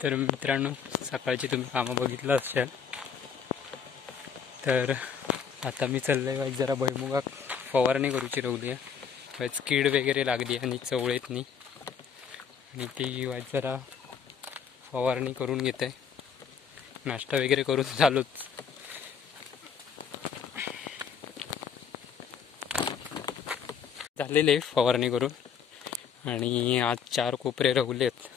तर मित्रांनो, सकाळची तुम्ही कामं बघितलं असेल. तर आता मी चाललोय वाईज जरा भुईमुगाक फवारणी करूची रवली आहे. वाईज कीड वगैरे लागली आणि चवळेत नाही, आणि ती वाईज जरा फवारणी करून घेते. नाश्ता वगैरे करून चालूच. झालेले फवारणी करून, आणि आज 4 कोपरे रवलेत.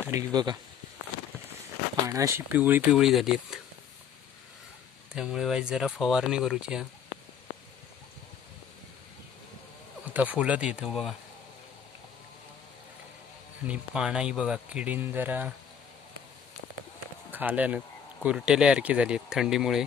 तरी बघा पानं अशी पिवळी पिवळी झाली आहेत, त्यामुळे वाईज जरा फवारणी करूची आहे. आता फुलत येतो बघा, आणि पानाही बघा किडीन जरा खाल्यानं कुरटेल्यासारखी झाली आहेत थंडीमुळे.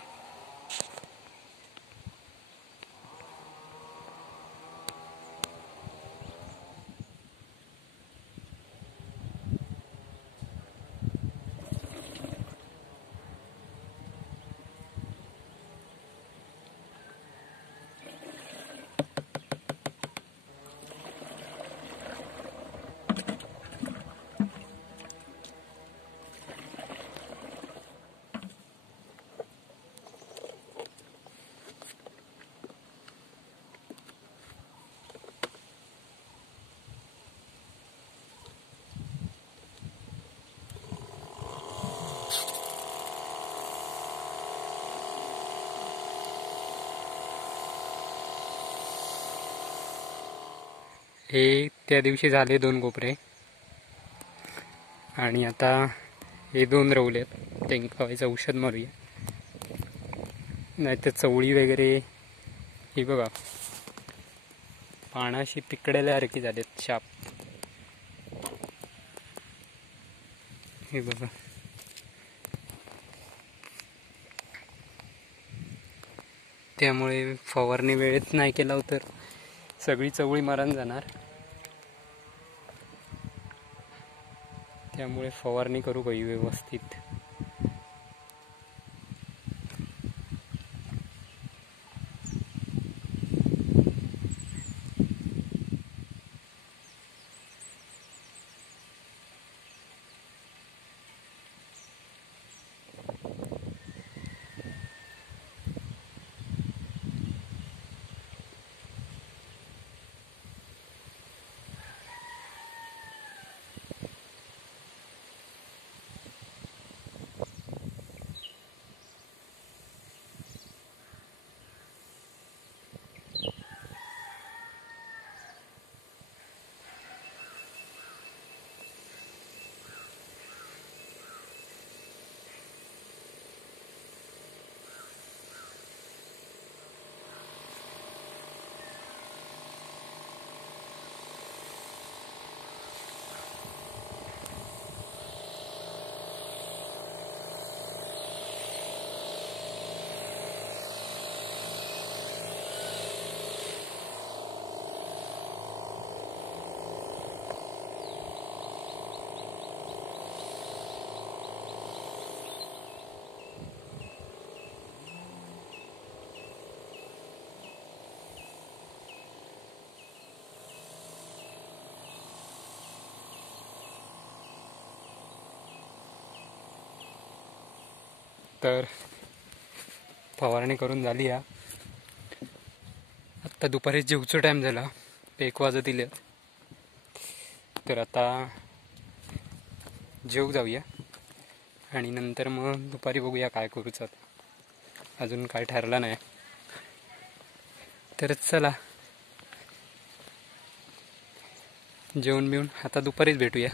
हे त्या दिवशी झाले 2 कोपरे, आणि आता हे 2 रवलेत. त्यांना व्हायचं औषध मारूया, नाही तर चवळी वगैरे ही बघा पानाशी पिकडेल्यासारखी झालेत शाप. हे बघा, त्यामुळे फवारणी वेळेत नाही केला तर सगळी चवळी मरण जाणार. त्यामुळे फवारणी करू काही व्यवस्थित. तर फवारणी करून झाली आहे. आत्ता दुपारी जेवचो टाईम झाला, 1 वाजत दिले. तर आता जेव जाऊया, आणि नंतर मग दुपारी बघूया काय करूचं. अजून काय ठरलं नाही. तर चला जेवण बिवून आता दुपारीच भेटूया.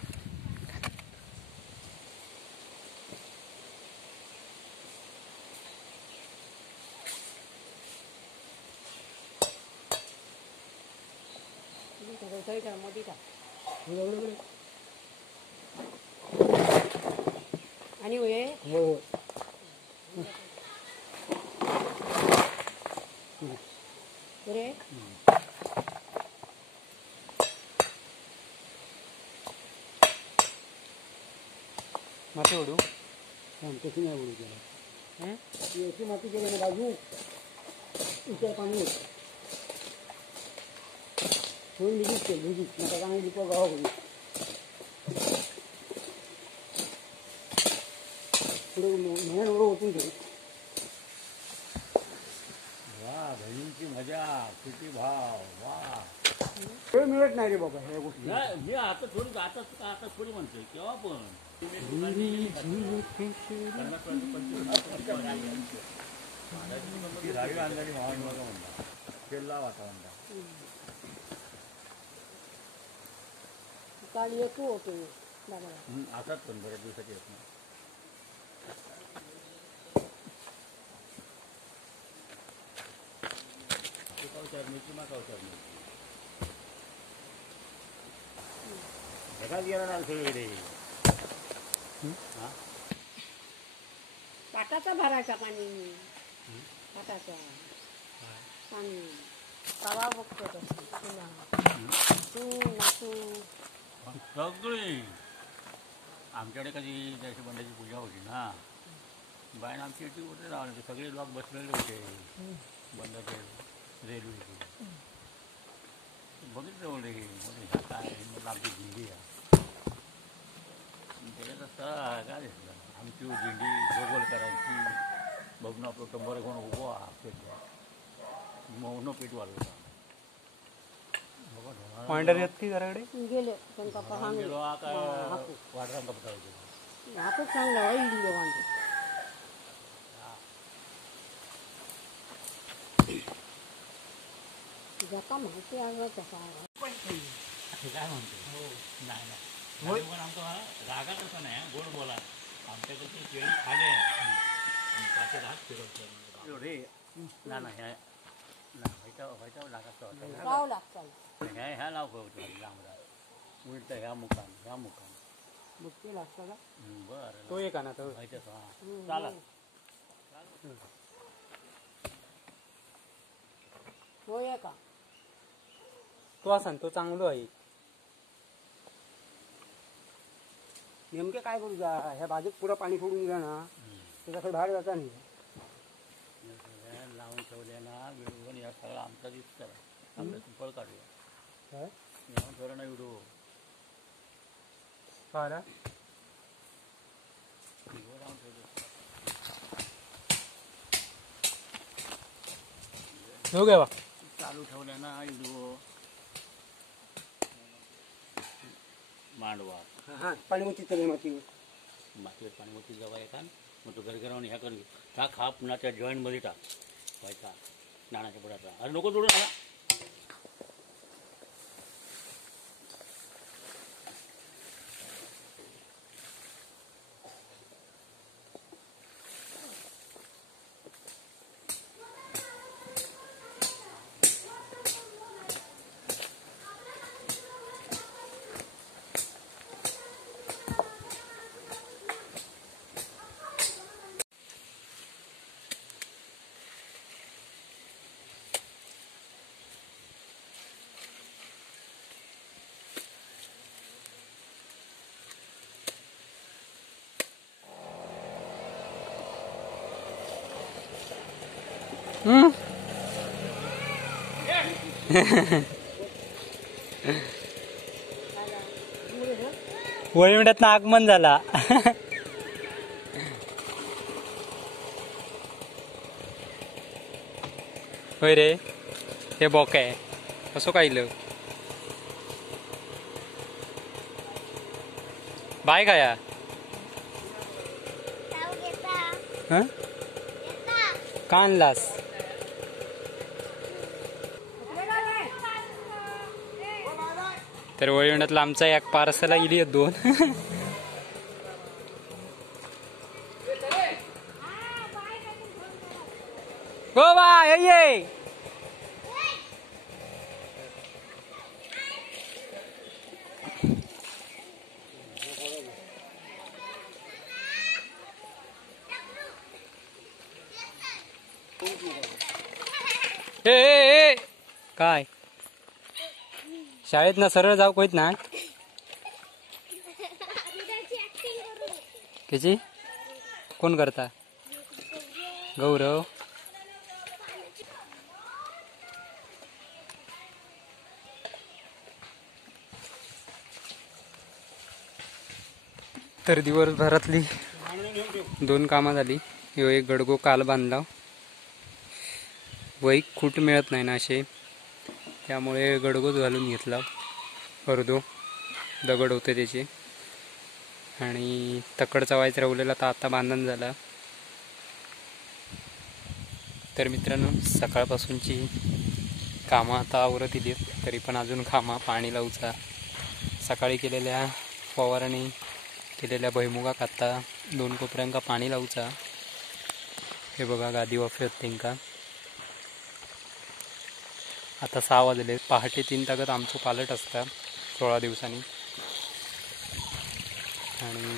आणि होय रे माती ओढू कशी नाही ओढू त्याला याची माती केली ना बाजू इतर पाणी होऊन भुजीत नका चांगली गावा होईल. पुढे महिन्यावर ओतून ठेव. वा बहिणींची मजा किती भाव वा. वेळ मिळत नाही रे बाबा ह्या गोष्टी. नाही मी आता थोडी आता थोडी म्हणतोय केव्हा पण रावी अंदाजी भावानी बघा म्हणता केला वातावरण काल येतो होतो बाबा. असाच पण बऱ्याच दिवसाची येत नाही. मिरची माकावचार मिरची जगात गेला ना सगळे हा पाटाचा भरायचा पाणी पाटाचा पाणी तवा बघतो सगळे आमच्याकडे कधी जशी बंडाची पूजा होती ना बायन आमची इथे होते राहून सगळे लोक बसलेले होते बंडाचे रेल्वेचे बघितलं बोलले मोठे काय आमची दिंडी आहे त्याच्यात असं काय दिसलं आमची दिंडी गोगोलकरांची बघून आपलं टंबर घेऊन उभं पेट मौन पेट वाढवता मांडर येत की घराकडे गेले त्यांचा पहान गेलो काय वाढरांका पटायचं हातच चांगला आहे इडली वांगे. जका माहिती आहे तसा काय म्हणतो नाही नाही पण आमचा रागात असं नाही गोड बोला आमच्याकडची केळी खाले त्याचे राग फिरवतो रे ना ना ह्या व्हायच्या लागायचं गाव लागतात ह्या लाव करतो लांबडा उलट ह्या मुकाम बुट्टी लागतात बरं तो एक ना तो व्हायचं हां चाला होय का तो असा तो चांगलो आहे. नेमके काय करू जा ह्या भाजीत पुरा पाणी सोडून दिला ना त्याचा काही बाहेर जाता नाही. लावून ठेवले ना विडून या सगळं आमचा दिसत आंब्यातून फळ काढूया काय लावून ठेवलं ना विडू काय लावून ठेवलं हो गे बा चालू ठेवलं ना विडू मांडवा हां पाणी होती तर मातीवर मातीवर पाणी मोठी जवळ येतात मग तो घरघरावून ह्या करून टाक हा पुन्हा त्या जॉईंटमध्ये टाक व्हायचा नाण्याच्या पुढ्याचा अरे नको जोडून आला वळी मिनिटात आगमन झाला. होय रे हे बॉक आहे कसं कायलं बाय काय का आणलास तर वळी मिनिटातला आमचा एक पार्सल इली दोन हो बा ये ए काय शाळेत ना सरळ जाऊ कोयत ना त्याची कोण करता गौरव तर दिवसभरातली 2 कामं झाली. ह्यो एक गडगो काल बांधला. वैक खूट मिळत नाही ना असे, त्यामुळे गडगोच घालून घेतला. अर्धो दगड होते त्याचे. आणि तकडचा वायच रवलेला तर आता बांधण झाला. तर मित्रांनो, सकाळपासूनची कामं आता आवरत येली, तरी पण अजून कामं पाणी लावूचा. सकाळी केलेल्या फवारणी केलेल्या भुईमुगाक आता 2 कोपऱ्यांका पाणी लावूचा. हे बघा गादी वाफेत तेंका. आता 6 वाजले. पहाटे 3 तागत आमचं पालट असता 16 दिवसांनी. आणि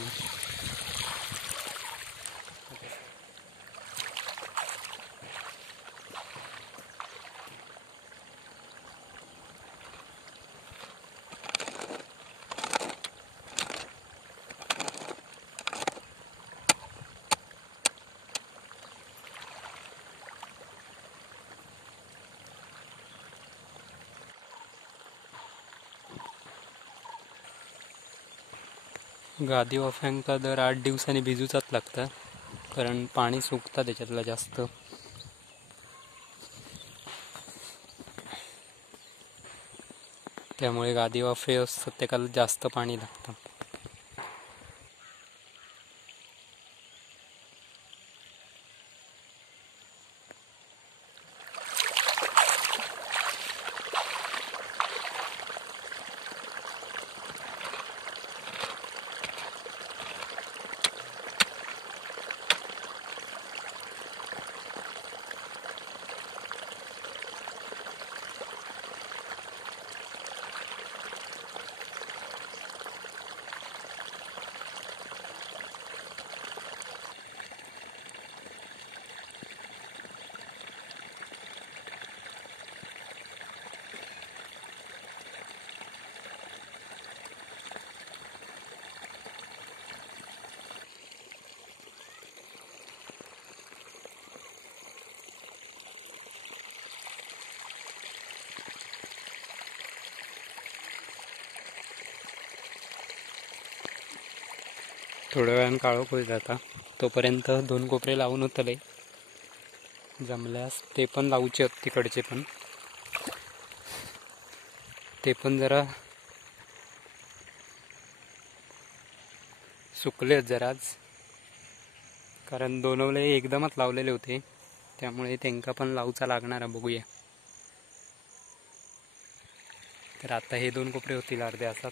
गादी वाफ्यांका दर 8 दिवसांनी भिजूचाच लागतं, कारण पाणी सुकतं त्याच्यातलं जास्त. त्यामुळे गादी वाफे असतात त्याला जास्त पाणी लागतं. थोड्या वेळानं काळोख होईल आता. तोपर्यंत 2 कोपरे लावून होतले. जमल्यास ते पण लावूचे आहेत तिकडचे पण. ते पण जरा सुकले जराच, कारण दोनवले एकदमच लावलेले होते, त्यामुळे त्यांका पण लावूचा लागणार. बघूया. तर आता हे 2 कोपरे होतील अर्धे असतात,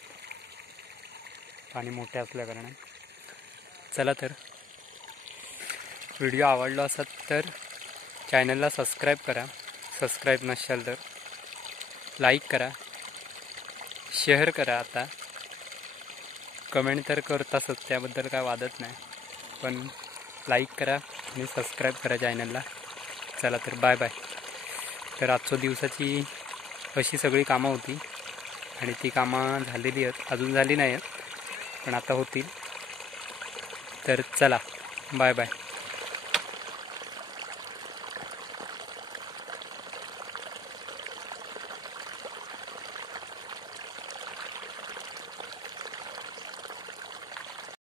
पाणी मोठे असल्या कारणाने. चला, तर व्हिडिओ आवडला असत तर चॅनलला सबस्क्राईब करा. सबस्क्राईब नसेल तर लाईक करा, शेअर करा. आता कमेंट तर करताच, त्याबद्दल काय वादत नाही, पण लाईक करा आणि सबस्क्राईब करा चॅनलला. चला तर, बाय बाय. तर आजच्या दिवसाची अशी सगळी कामं होती आणि ती कामं झालेली आहेत, अजून झाली नाही आहेत, पण आता होतील. तर चला, बाय बाय.